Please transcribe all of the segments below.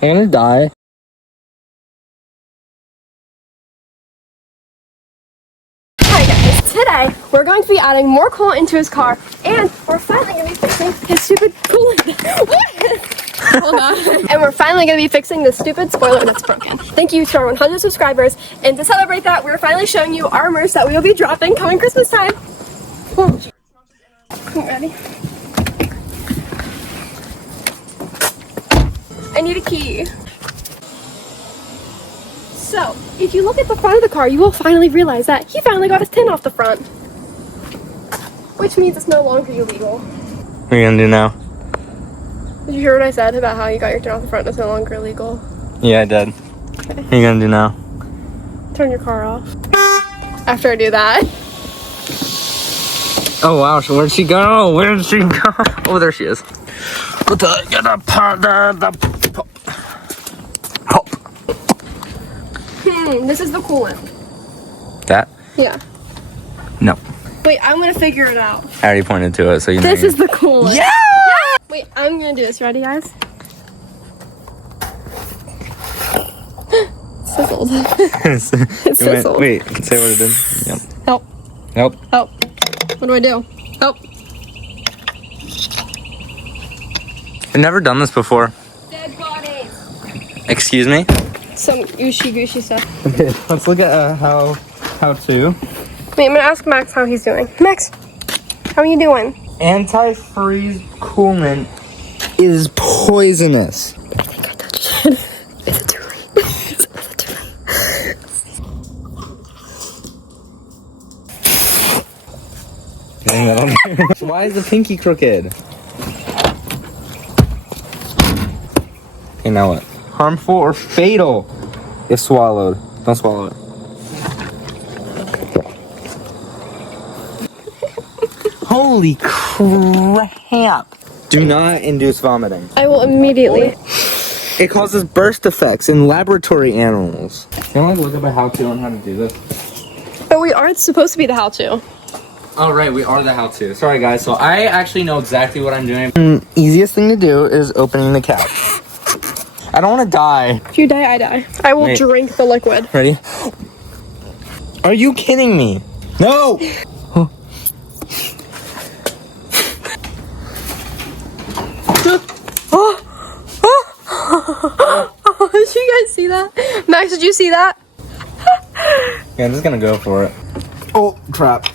I'm gonna die. Hi guys, today we're going to be adding more coolant into his car, and we're finally going to be fixing his stupid coolant. What? Hold on. And we're finally going to be fixing the stupid spoiler that's broken. Thank you to our 100 subscribers, and to celebrate that, we're finally showing you our merch that we will be dropping coming Christmas time. Ready? I need a key. So, if you look at the front of the car, you will finally realize that he finally got his tin off the front. Which means it's no longer illegal. What are you gonna do now? Did you hear what I said about how you got your tin off the front and it's no longer illegal? Yeah, I did. Okay. What are you gonna do now? Turn your car off. After I do that. Oh wow, so where'd she go? Where did she go? Oh, there she is. What the Hop. This is the coolant. That? Yeah. No. Wait, I'm gonna figure it out. I already pointed to it, so you know. This is the coolant. Yeah! Wait, I'm gonna do this. Ready, guys? Sizzled. It sizzled. Wait, say what it did. Yep. Help. Help. Help. What do I do? Help. I've never done this before. Dead bodies. Excuse me? Some ooshy-gooshy stuff. Okay, let's look at how to. Wait, I'm gonna ask Max how he's doing. Max, how are you doing? Antifreeze coolant is poisonous. I think I touched it. Is it too late? Is it too late? Why is the pinky crooked? Okay, now what? Harmful or fatal if swallowed. Don't swallow it. Holy crap! Do not induce vomiting. I will immediately. It causes burst effects in laboratory animals. Can I look up a how-to on how to do this? But we are supposed to be the how-to. Oh, right, we are the how-to. Sorry, guys. So I actually know exactly what I'm doing. Easiest thing to do is opening the cap. I don't want to die. If you die, I die. I will drink the liquid. Ready? Are you kidding me? No! Did you guys see that? Max, did you see that? Yeah, I'm just gonna go for it. Oh, crap.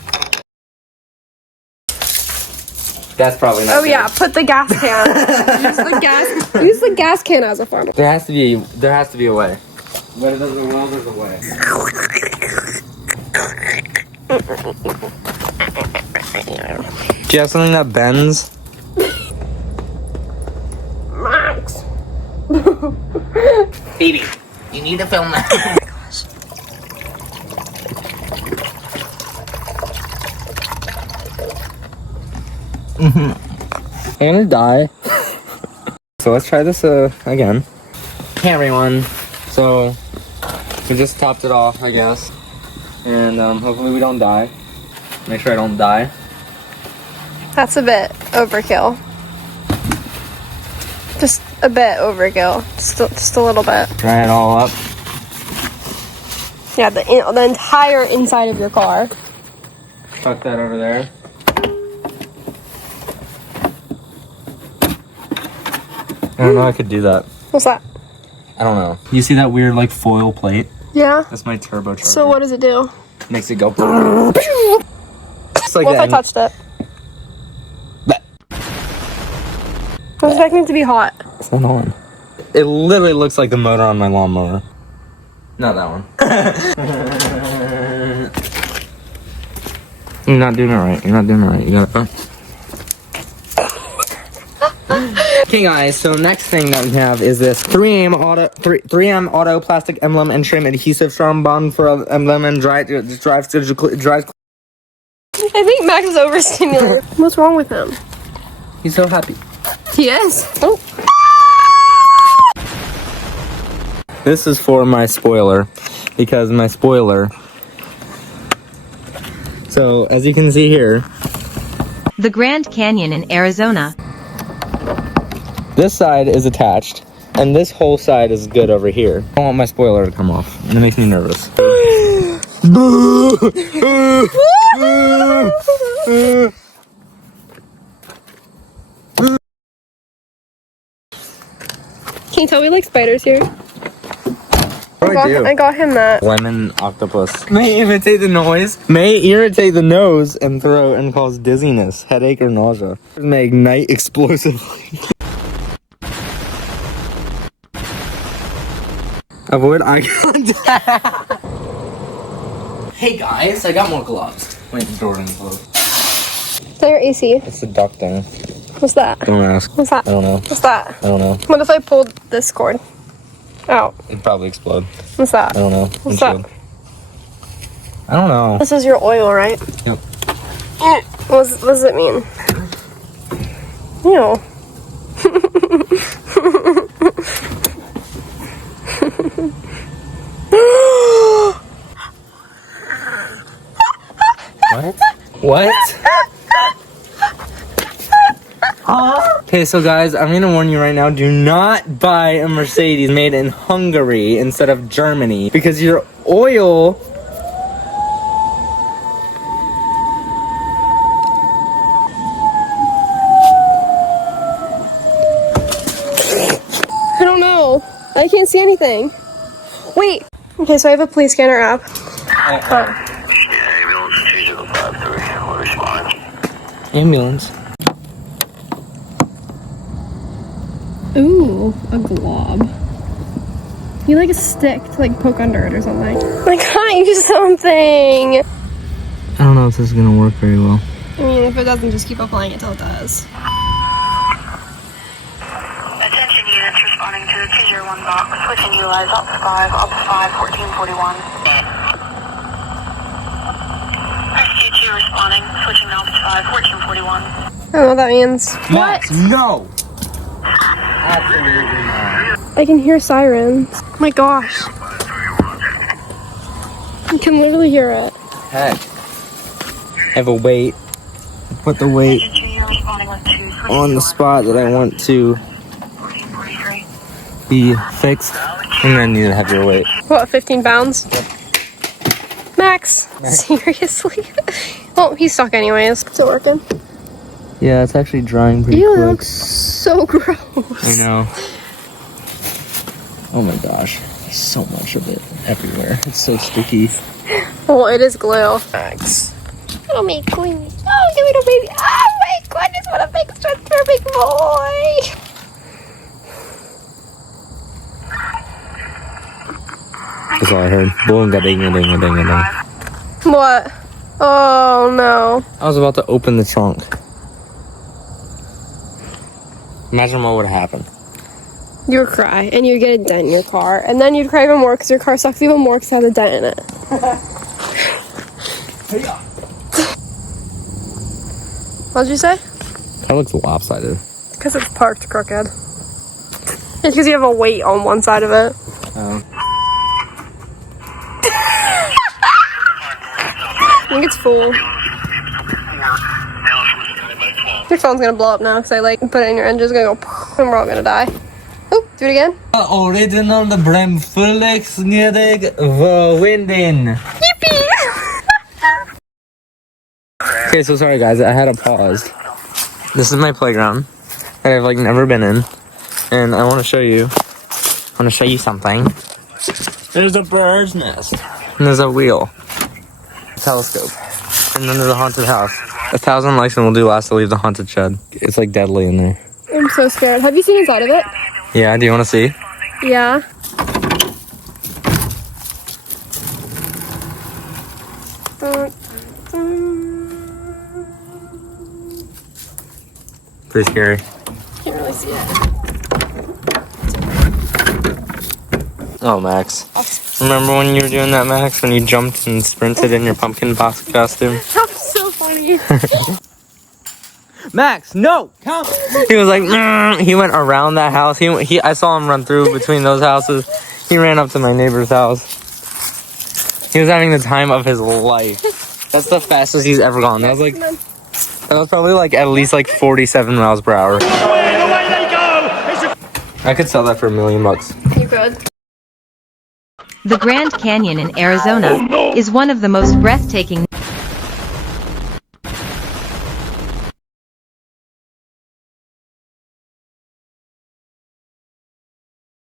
That's probably not Oh good. yeah, put the gas can. Use the gas can as a farmer. There has to be a way. Where there's a will, there's a way. Do you have something that bends? Max. Baby, you need to film that. Oh my gosh. I'm gonna die. So let's try this again. Hey everyone. So we just topped it off, I guess. And hopefully we don't die. Make sure I don't die. That's a bit overkill. Just a bit overkill. Just a little bit. Dry it all up. Yeah, the entire inside of your car. Tuck that over there. I don't know I could do that. What's that? I don't know. You see that weird like foil plate? Yeah. That's my turbocharger. So what does it do? Makes it go. Just like What if I that. touched it? I was expecting it to be hot. It's not on. It literally looks like the motor on my lawnmower. Not that one. You're not doing it right. You're not doing it right. You gotta. Okay, guys. So next thing that we have is this 3M Auto Plastic Emblem and Trim Adhesive Strong Bond for Emblem and drives. I think Max is overstimulated. What's wrong with him? He's so happy. He is. Oh. This is for my spoiler, because my spoiler. So as you can see here, the Grand Canyon in Arizona. this side is attached, And this whole side is good over here. I want my spoiler to come off. It makes me nervous. Can you tell we like spiders here? I got him that. Lemon octopus. May imitate the noise. May irritate the nose and throat and cause dizziness, headache, or nausea. May ignite explosively. Avoid eye contact. Hey guys, I got more gloves. Wait, the door didn't close. Is that your AC? It's the duck thing. What's that? Don't ask. What's that? I don't know. What's that? I don't know. What if I pulled this cord out? It'd probably explode. What's that? I don't know. What's that? I don't know. This is your oil, right? Yep. What does it mean? Ew. What? What? Okay, so guys, I'm gonna warn you right now, do not buy a Mercedes made in Hungary instead of Germany, because your oil I don't know. I can't see anything. Wait. Okay, so I have a police scanner app. ambulance. Ooh, a glob. You like a stick to like poke under it or something. I can't use something. I don't know if this is gonna work very well. I mean, if it doesn't, just keep applying it till it does. Attention units responding to the 201 box. Switching UIs up 5, 1441. SQ2 responding. Switching now to 5, 1441. I don't know what that means. Max, no! Absolutely not. I can hear sirens. Oh my gosh. I can literally hear it. Heck. I have a weight. Put the weight on the spot that I want to be fixed. And then you need to have your weight. What, 15 pounds? Yep. Max? Seriously? Well, he's stuck anyways. Is it working? Yeah, it's actually drying pretty Ew, quick. that looks so gross. I know. Oh my gosh. There's so much of it everywhere. It's so sticky. Well, it is glue. Max. Oh, my goodness. Oh, give me the baby. Oh my goodness, what a big stretch for a big boy. That's all I heard. Boom, ga ding, ga ding, ga ding, ga ding. What? Oh no. I was about to open the trunk. Imagine what would happen. You would cry, and you'd get a dent in your car, and then you'd cry even more because your car sucks even more because it has a dent in it. What'd you say? That looks lopsided. Because it's parked crooked. It's because you have a weight on one side of it. I think it's full. Your phone's gonna blow up now because I like put it in your engine's gonna go and we're all gonna die. Oh, do it again. Original Bremfulex Winden. Yippee! Okay, so sorry guys, I had to pause. This is my playground that I've like never been in. And I wanna show you. I wanna show you something. There's a bird's nest. And there's a wheel. A telescope. And then there's a haunted house. 1,000 likes and we'll do last to leave the haunted shed. It's like deadly in there. I'm so scared. Have you seen inside of it? Yeah, do you wanna see? Yeah. Pretty scary. Can't really see it. Oh, Max. Remember when you were doing that, Max? When you jumped and sprinted in your pumpkin box costume? That was so funny. Max, no! Come! He was like, "Mm." He went around that house. I saw him run through between those houses. He ran up to my neighbor's house. He was having the time of his life. That's the fastest he's ever gone. That was probably like at least like 47 miles per hour. I could sell that for $1 million. You could. The Grand Canyon in Arizona is one of the most breathtaking